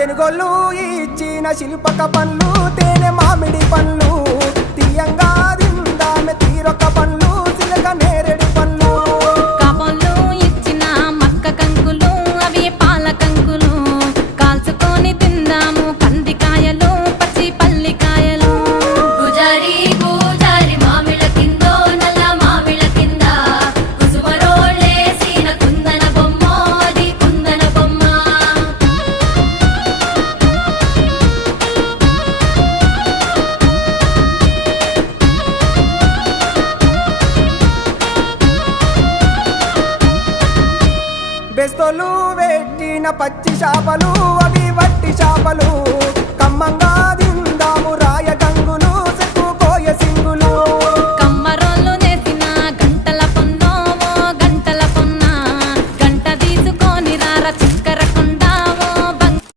తెనుగోళ్ళు ఇచ్చిన శిల్పక పండ్లు తేనె మామిడి పండ్లు తీయంగా తిందామె తీరొక్క పండ్లు చిలక నేరేడు పండ్లు కాబోళ్ళు ఇచ్చిన మక్క కంకులు అవి పాల కంకులు కాల్చుకొని తిందాము కందికాయలు పచ్చి పల్లికాయలు గుజారి గుజారి మామిళ్ళ కిందో నల్ల మామిళ్ళ కింద కుసుమరోళ్ళేసిన కుందన బొమ్మ అది కుందన బొమ్మ బెస్తోలు పెట్టిన పచ్చి చేపలు